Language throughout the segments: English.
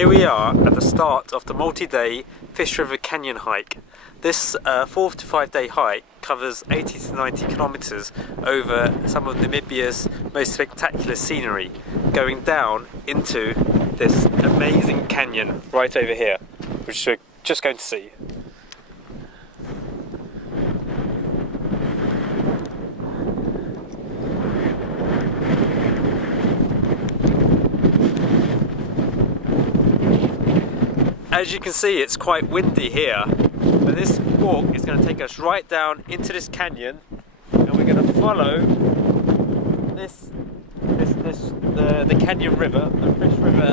Here we are at the start of the multi-day Fish River Canyon hike. This 4 to 5 day hike covers 80 to 90 kilometers over some of Namibia's most spectacular scenery, going down into this amazing canyon right over here, which we're just going to see. As you can see, it's quite windy here, but this walk is going to take us right down into this canyon, and we're going to follow the canyon river, the Fish River,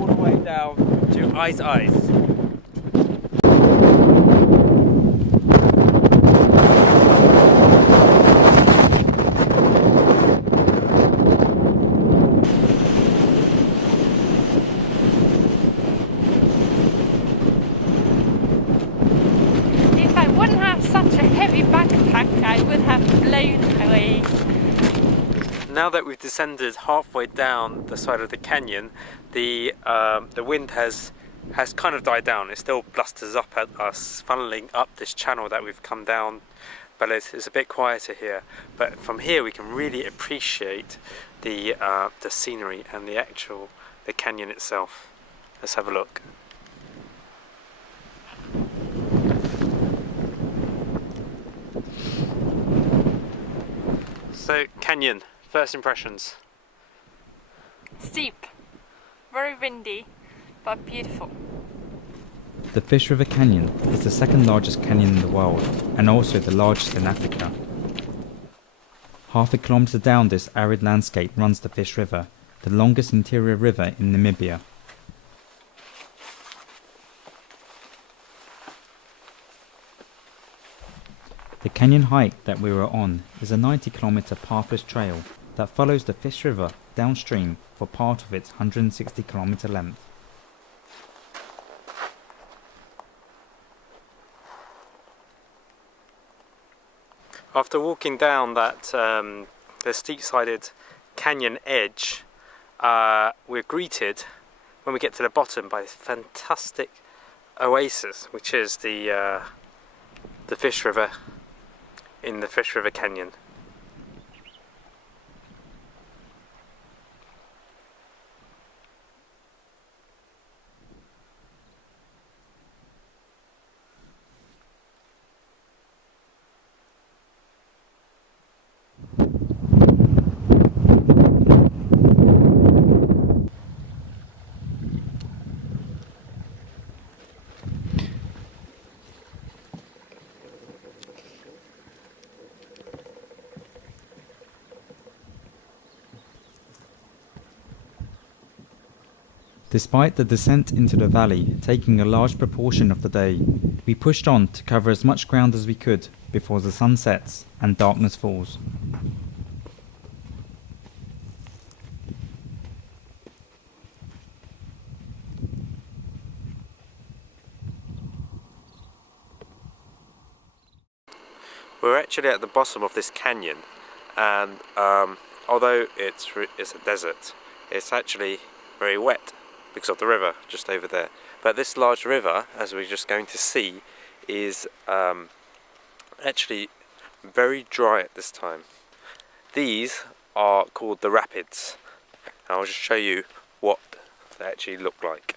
all the way down to Ice. I would have blown away. Now that we've descended halfway down the side of the canyon, the wind has kind of died down. It still blusters up at us, funneling up this channel that we've come down, but it's a bit quieter here. But from here we can really appreciate the scenery and the canyon itself. Let's have a look. So, canyon, first impressions? Steep, very windy, but beautiful. The Fish River Canyon is the second largest canyon in the world, and also the largest in Africa. Half a kilometre down this arid landscape runs the Fish River, the longest interior river in Namibia. The canyon hike that we were on is a 90-kilometre pathless trail that follows the Fish River downstream for part of its 160-kilometre length. After walking down that the steep-sided canyon edge, we're greeted when we get to the bottom by this fantastic oasis, which is the Fish River in the Fish River Canyon. Despite the descent into the valley taking a large proportion of the day, we pushed on to cover as much ground as we could before the sun sets and darkness falls. We're actually at the bottom of this canyon, and although it's a desert, it's actually very wet because of the river just over there. But this large river, as we're just going to see, is actually very dry at this time. These are called the rapids. I'll just show you what they actually look like.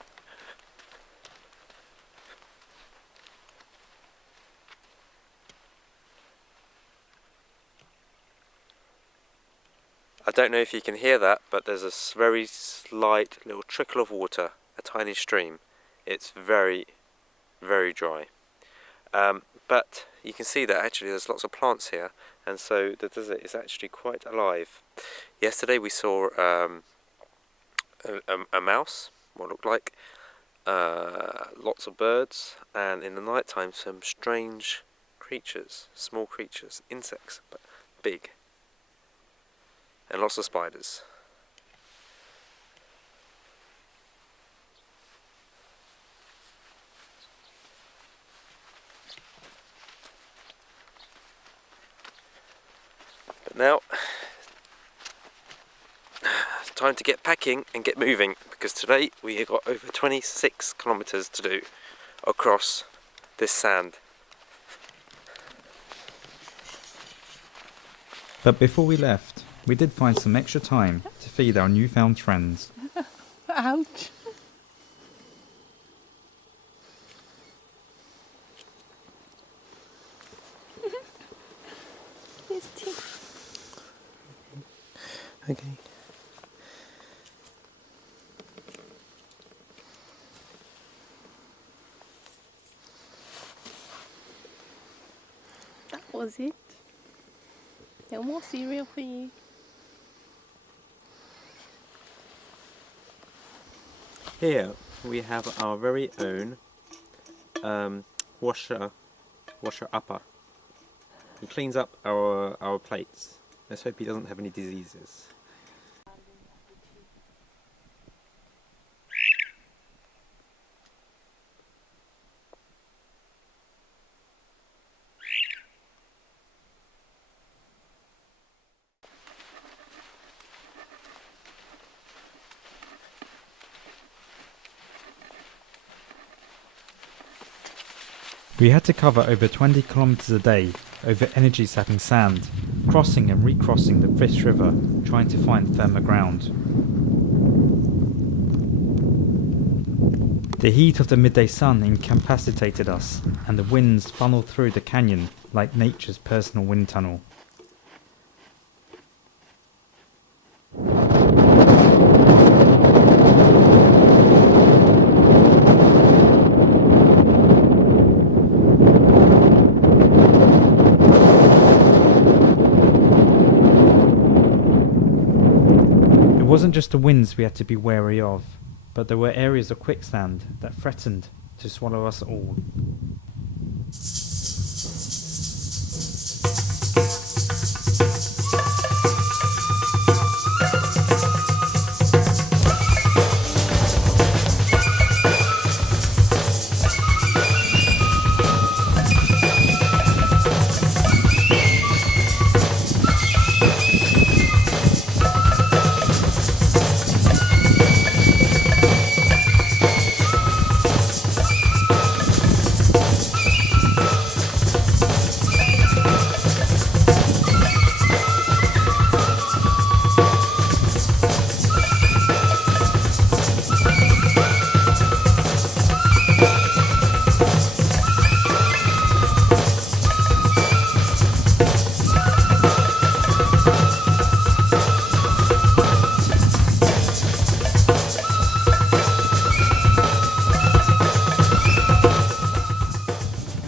I don't know if you can hear that, but there's a very slight little trickle of water, a tiny stream. It's very, very dry. But you can see that actually there's lots of plants here, and so the desert is actually quite alive. Yesterday we saw a mouse, what looked like, lots of birds, and in the night time some strange creatures, small creatures, insects, but big. And lots of spiders. But now time to get packing and get moving, because today we have got over 26 kilometers to do across this sand. But before we left, we did find some extra time to feed our newfound friends. Ouch. His teeth. Okay. That was it. No more cereal for you. Here we have our very own washer upper. He cleans up our plates. Let's hope he doesn't have any diseases. We had to cover over 20 kilometers a day over energy-sapping sand, crossing and recrossing the Fish River, trying to find firmer ground. The heat of the midday sun incapacitated us, and the winds funneled through the canyon like nature's personal wind tunnel. It wasn't just the winds we had to be wary of, but there were areas of quicksand that threatened to swallow us all.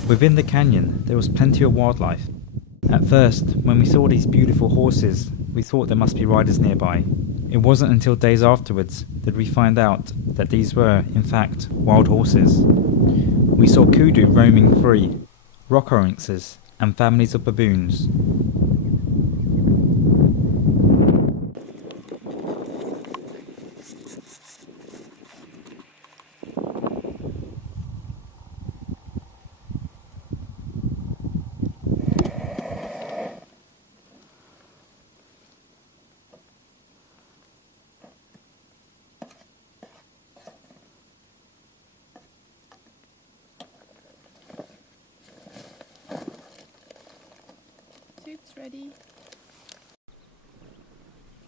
Within the canyon, there was plenty of wildlife. At first, when we saw these beautiful horses, we thought there must be riders nearby. It wasn't until days afterwards that we find out that these were, in fact, wild horses. We saw kudu roaming free, rock oryxes, and families of baboons. Soup's ready.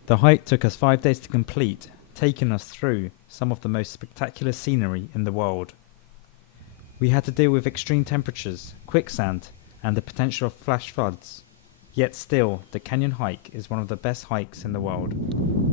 The hike took us 5 days to complete, taking us through some of the most spectacular scenery in the world. We had to deal with extreme temperatures, quicksand, and the potential of flash floods. Yet still, the canyon hike is one of the best hikes in the world.